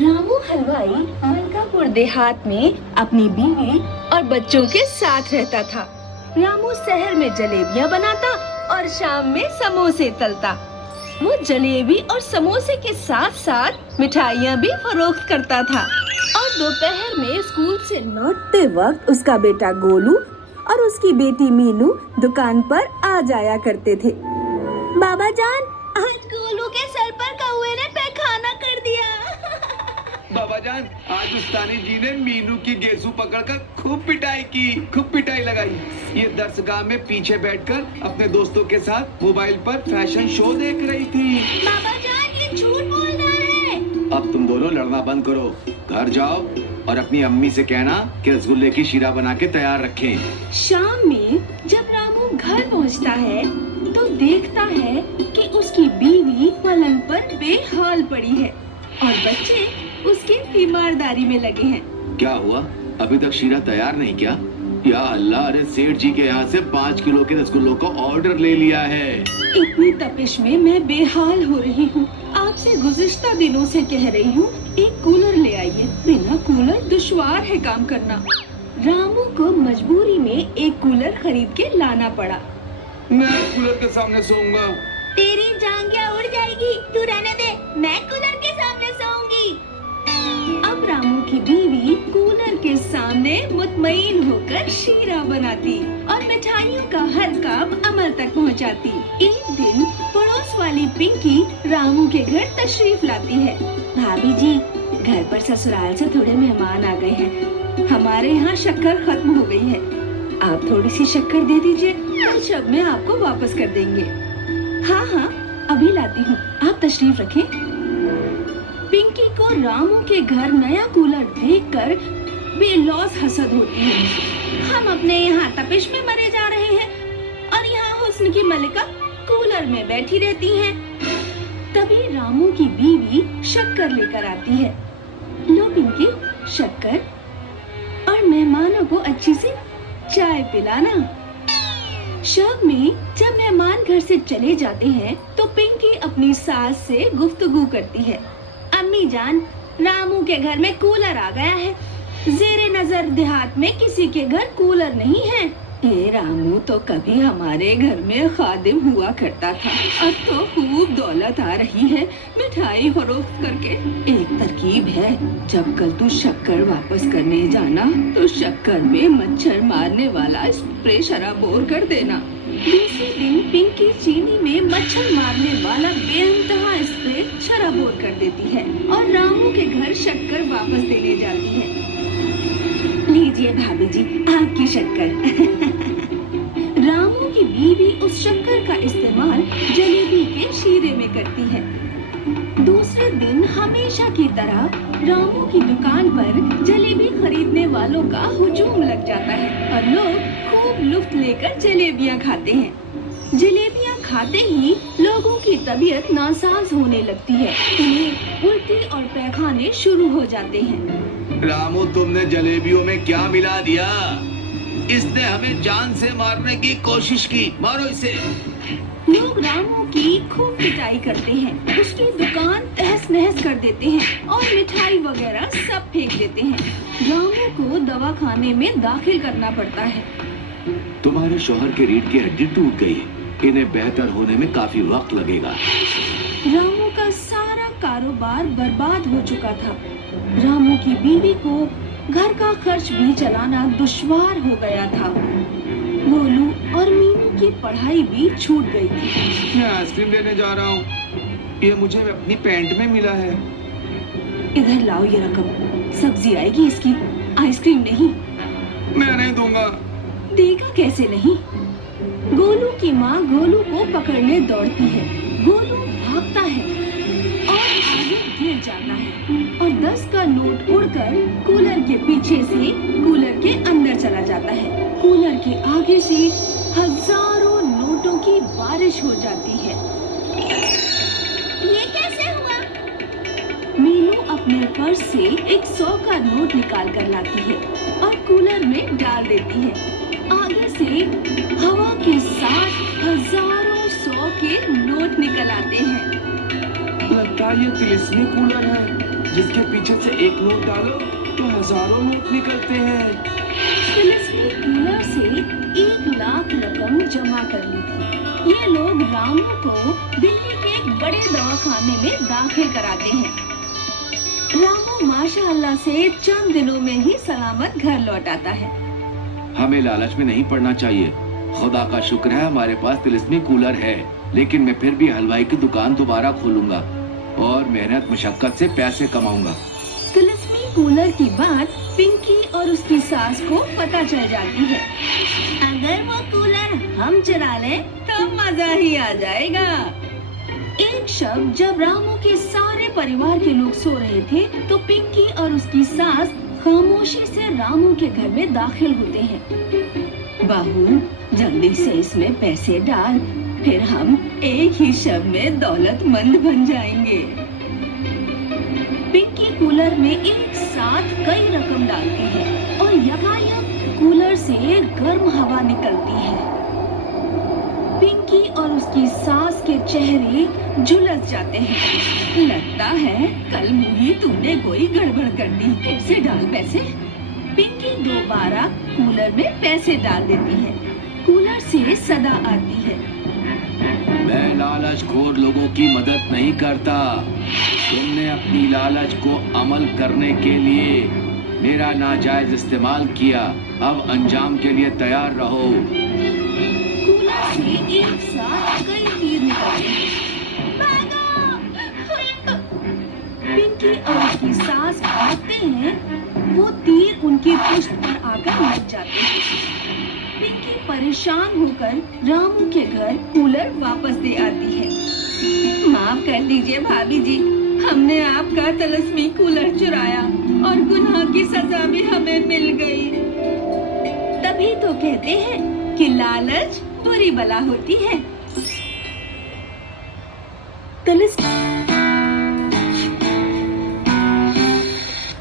रामू हलवाई मलकापुर देहात में अपनी बीवी और बच्चों के साथ रहता था। रामू शहर में जलेबियां बनाता और शाम में समोसे तलता। वो जलेबी और समोसे के साथ साथ मिठाइयाँ भी फरोख्त करता था। और दोपहर में स्कूल से लौटते वक्त उसका बेटा गोलू और उसकी बेटी मीनू दुकान पर आ जाया करते थे। बाबा जान, आज गोलू के सर पर कौवे ने पैखाना कर दिया। बाबा जान, आज उस्तानी जी ने मीनू की गेसू पकड़कर खूब पिटाई लगाई। ये दर्सगाह में पीछे बैठकर अपने दोस्तों के साथ मोबाइल पर फैशन शो देख रही थी। बाबा जान, ये झूठ बोल रहा है। अब तुम दोनों लड़ना बंद करो, घर जाओ और अपनी अम्मी से कहना कि रसगुल्ले की शीरा बना के तैयार रखें। शाम में जब रामू घर पहुंचता है तो देखता है कि उसकी बीवी पलंग पर बेहाल पड़ी है और बच्चे उसकी तीमारदारी में लगे हैं। क्या हुआ, अभी तक शीरा तैयार नहीं किया? या अल्लाह, अरे सेठ जी के यहाँ से 5 किलो के रसगुल्लों का ऑर्डर ले लिया है। इतनी तपिश में मैं बेहाल हो रही हूँ। आपसे गुज़िश्ता दिनों से कह रही हूँ, एक कूलर ले आइए। बिना कूलर दुश्वार है काम करना। रामू को मजबूरी में एक कूलर खरीद के लाना पड़ा। मैं कूलर के सामने सोऊंगा। तेरी जांघिया उड़ जाएगी, तू रहने दे, मैं कूलर के सामने सोऊंगी। अब रामू की बीवी कूलर के सामने मुतमईन होकर शीरा बनाती और मिठाइयों का हर काम अमल तक पहुंचाती। एक दिन पड़ोस वाली पिंकी रामू के घर तशरीफ लाती है। भाभी जी, घर पर ससुराल से थोड़े मेहमान आ गए हैं। हमारे यहाँ शक्कर खत्म हो गई है। आप थोड़ी सी शक्कर दे दीजिए, कल शब में आपको वापस कर देंगे। हाँ हाँ, अभी लाती हूँ, आप तशरीफ रखें। पिंकी को रामू के घर नया कूलर देखकर बेलौस हसद होती है। हम अपने यहाँ तपिश में मरे जा रहे हैं और यहाँ हुस्न की मलिका कूलर में बैठी रहती हैं। तभी रामू की बीवी शक्कर लेकर आती है। लो पिंकी, शक्कर, और मेहमानों को अच्छी सी चाय पिलाना। शाम में जब मेहमान घर से चले जाते हैं तो पिंकी अपनी सास से गुफ्तगू करती है। अम्मी जान, रामू के घर में कूलर आ गया है। जेरे नजर देहात में किसी के घर कूलर नहीं है। ये रामू तो कभी हमारे घर में खादिम हुआ करता था, अब तो खूब दौलत आ रही है मिठाई फरोख्त करके। एक तरकीब है, जब कल तू शक्कर वापस करने जाना तो शक्कर में मच्छर मारने वाला स्प्रे शराबोर कर देना। दूसरे दिन पिंकी चीनी में मच्छर मारने वाला बेइंतहा स्प्रे शराबोर कर देती है और रामू के घर शक्कर वापस देने जाती है। लीजिए भाभी जी, आपकी शक्कर। रामू की बीवी उस शक्कर का इस्तेमाल जलेबी के शीरे में करती है। दूसरे दिन हमेशा की तरह रामू की दुकान पर जलेबी खरीदने वालों का हुजूम लग जाता है और लोग खूब लुफ्त लेकर जलेबियां खाते हैं। जलेबियां खाते ही लोगों की तबीयत नासाज होने लगती है। उन्हें उल्टी और पैखाने शुरू हो जाते हैं। रामू, तुमने जलेबियों में क्या मिला दिया? इसने हमें जान से मारने की कोशिश की, मारो इसे। लोग रामू की खूब पिटाई करते हैं, उसकी दुकान तहस नहस कर देते हैं और मिठाई वगैरह सब फेंक देते हैं। रामू को दवाखाने में दाखिल करना पड़ता है। तुम्हारे शौहर के रीढ़ की हड्डी टूट गई है, इन्हें बेहतर होने में काफी वक्त लगेगा। रामू का सारा कारोबार बर्बाद हो चुका था। रामू की बीवी को घर का खर्च भी चलाना दुश्वार हो गया था। गोलू और मीनू की पढ़ाई भी छूट गई थी। मैं आइसक्रीम लेने जा रहा हूँ, ये मुझे अपनी पैंट में मिला है। इधर लाओ ये रकम, सब्जी आएगी इसकी, आइसक्रीम नहीं। मैं नहीं दूंगा। देगा कैसे नहीं? गोलू की माँ गोलू को पकड़ने दौड़ती है। गोलू भागता है और आगे गिर जाता है और 10 का नोट उड़कर कूलर के पीछे से कूलर के अंदर चला जाता है। कूलर के आगे से हजारों नोटों की बारिश हो जाती है। ये कैसे हुआ? मीनू अपने पर्स से एक 100 का नोट निकाल कर लाती है और कूलर में डाल देती है। आगे से हवा के साथ हजारों 100 के नोट निकल आते हैं। लगता है ये तिलिस्मी कूलर है। जिसके पीछे से एक नोट डालो तो हजारों नोट निकलते हैं। तिलिस्मी कूलर से 1 लाख रकम जमा कर ली थी। ये लोग रामू को दिल्ली के एक बड़े दवाखाने में दाखिल कराते हैं। रामू माशाअल्लाह से चंद दिनों में ही सलामत घर लौट आता है। हमें लालच में नहीं पड़ना चाहिए। खुदा का शुक्र है हमारे पास तिलिस्मी कूलर है, लेकिन मैं फिर भी हलवाई की दुकान दोबारा खोलूंगा और मेहनत मशक्कत से पैसे कमाऊंगा। तिलिस्मी कूलर की बात पिंकी और उसकी सास को पता चल जाती है। अगर वो कूलर हम चला लें तो मजा ही आ जाएगा। एक शब जब रामू के सारे परिवार के लोग सो रहे थे तो पिंकी और उसकी सास खामोशी से रामू के घर में दाखिल होते हैं। बहू, जल्दी से इसमें पैसे डाल, फिर हम एक ही शब में दौलतमंद बन जाएंगे। पिंकी कूलर में एक साथ कई रकम डालती है और यकायक कूलर से गर्म हवा निकलती है। पिंकी और उसकी सास के चेहरे झुलस जाते हैं। लगता है कल मुही तूने कोई गड़बड़ कर दी। फिर से डाल पैसे। पिंकी दोबारा कूलर में पैसे डाल देती है। कूलर से सदा आती है, मैं लालचखोर लोगों की मदद नहीं करता। तुमने अपनी लालच को अमल करने के लिए मेरा नाजायज इस्तेमाल किया। अब अंजाम के लिए तैयार रहो। कूलर से एक साथ कई तीर निकलते हैं। भागो! पिंकी और उसकी सास भागते हैं। वो तीर उनकी पुष्ट पर आकर लग जाते हैं। पिंकी परेशान होकर रामू के घर कूलर वापस दे आती है। माफ कर दीजिए भाभी जी, हमने आपका तिलिस्मी कूलर चुराया और गुनाह की सजा भी हमें मिल गई। तभी तो कहते हैं कि लालच बुरी बला होती है। तिलिस्मी